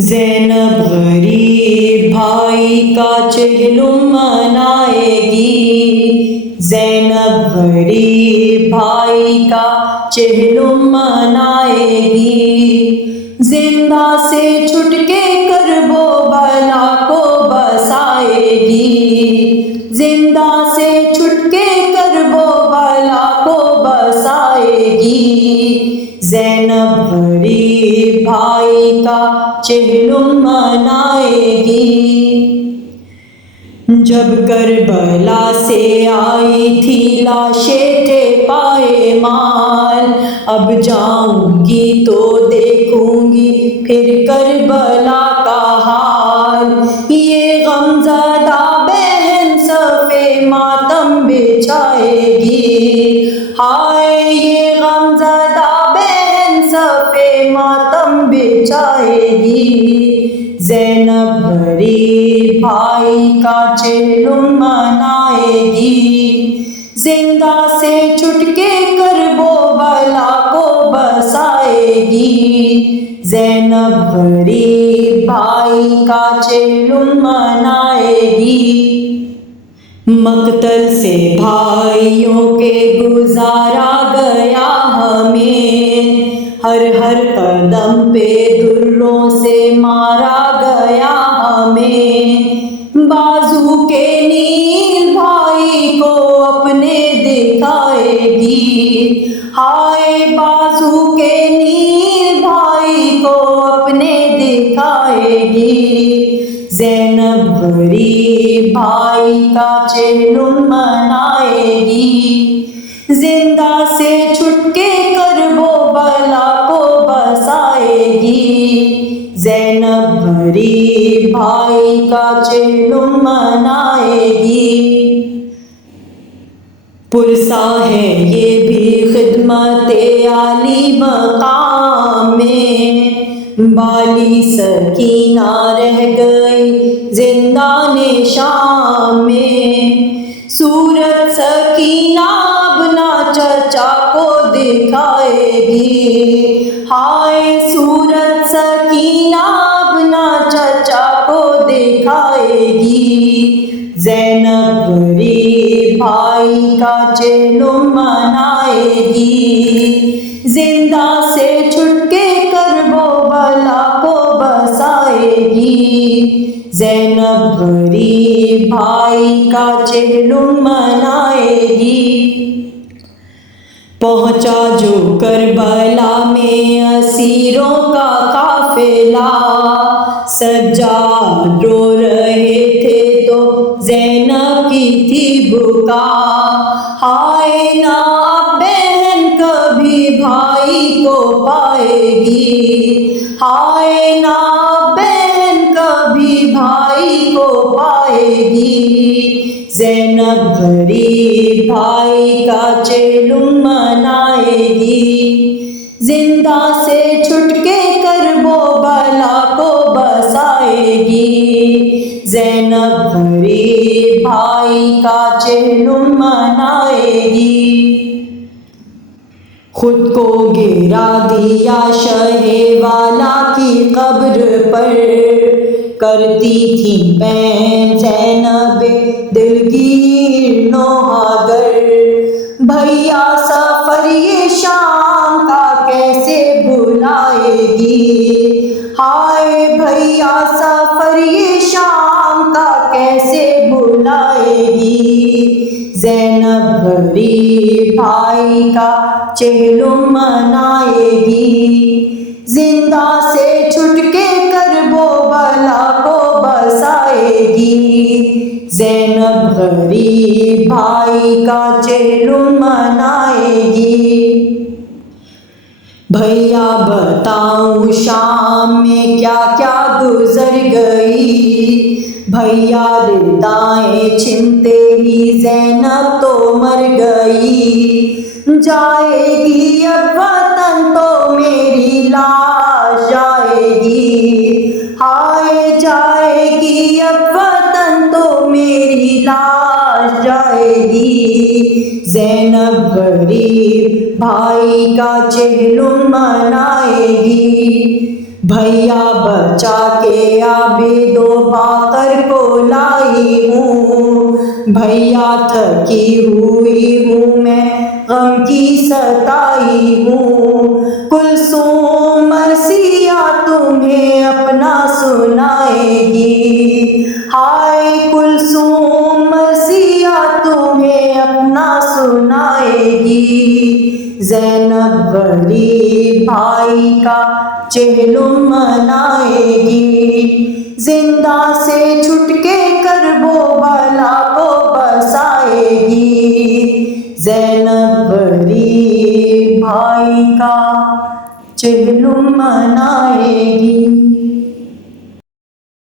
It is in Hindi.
ज़ैनब गरीब भाई का चेहलुम मनाएगी। ज़ैनब गरीब भाई का चेहलुम मनाएगी। जिंदा से छुटके करबो बला को बसाएगी। जिंदा से छुटके करबो बला को बसाएगी। ज़ैनब गरीब भाई का चेहलुम मनाएगी। जब करबला से आई थी लाशें थे पाए माल, अब जाऊंगी तो देखूंगी फिर करबला का हाल। ये गमज़दा बहन सफ़े मातम बिछाएगी। हाय ये गमज़दा बहन सफ़े मातम बिछाएगी। ज़ैनब गरीब भाई का चेहलुम मनाएगी। जिंदा से छुटके करबो बला को बसाएगी। ज़ैनब गरीब भाई का चेहलुम मनाएगी। मकतल से भाइयों के गुजारा गया हमें, हर हर कदम पे दुर्रों से मारा गया हमें। बाजू के नील भाई को अपने दिखाएगी। हाय बाजू के नील भाई को अपने दिखाएगी। ज़ैनब गरीब भाई का चेहलुम मनाएगी। जिंदा से छुटके करबो बला को बसाएगी। ज़ैनब गरीब भाई का चेहलुम मनाएगी। पुरसा है ये भी खिदमत आली मकाम में, बाली सकीना रह गई जिंदाने शाम में। सूरत सकीना अपना चचा को दिखाएगी। हाय सूरत सकीना अपना चचा को दिखाएगी। ज़ैनब गरीब भाई का चेहलुम मनाएगी। जिंदा से छुटके करबो बला को बसाएगी। ज़ैनब गरीब भाई का चेहलुम मनाएगी। पहुंचा जो करबला में असीरों का काफिला, सज्जाद रो रहे थे तो ज़ैनब की थी बुका। हाय ना बहन कभी भाई को पाएगी। हाय ना बहन कभी भाई को पाएगी। ज़ैनब गरीब भाई का चेहलुम मनाएगी। जिंदा से छुटके करबो बला को बसाएगी। ज़ैनब गरीब भाई का चेहलुम मनाएगी। खुद को गिरा दिया शहे वाला की कब्र पर, करती थी बहन ज़ैनब दिलगीर नौहागर। भैया सफर ये शाम का कैसे भुलाएगी। हाय भैया सफर ये शाम का कैसे भुलाएगी। ज़ैनब गरीब भाई का चेहलुम मनाएगी। जिंदा से छुटके करबो बला को बसाएगी। ज़ैनब गरीब भाई का चेहलुम मनाएगी। भैया बताऊं शाम में क्या क्या गुजर गई। भैया रिदाएं छिनते ही ज़ैनब तो मर गई। जाएगी अब वतन तो मेरी लाश जाएगी। हाय जाएगी अब वतन तो मेरी लाश जाएगी। ज़ैनब गरीब भाई का चेहलुम मनाएगी। भैया बचा के आबेदो पाकर को लाई हूँ। भैया थकी हुई हूँ मैं, गम की सताई हूँ। कुलसूम मरसिया तुम्हें अपना सुनाएगी। हाय कुलसूम मरसिया तुम्हें अपना सुनाएगी। ज़ैनब गरीब भाई का चेहलुम मनाएगी। जिंदा से छुटके करबो बला को बसाएगी। ज़ैनब गरीब भाई का चेहलुम मनाएगी।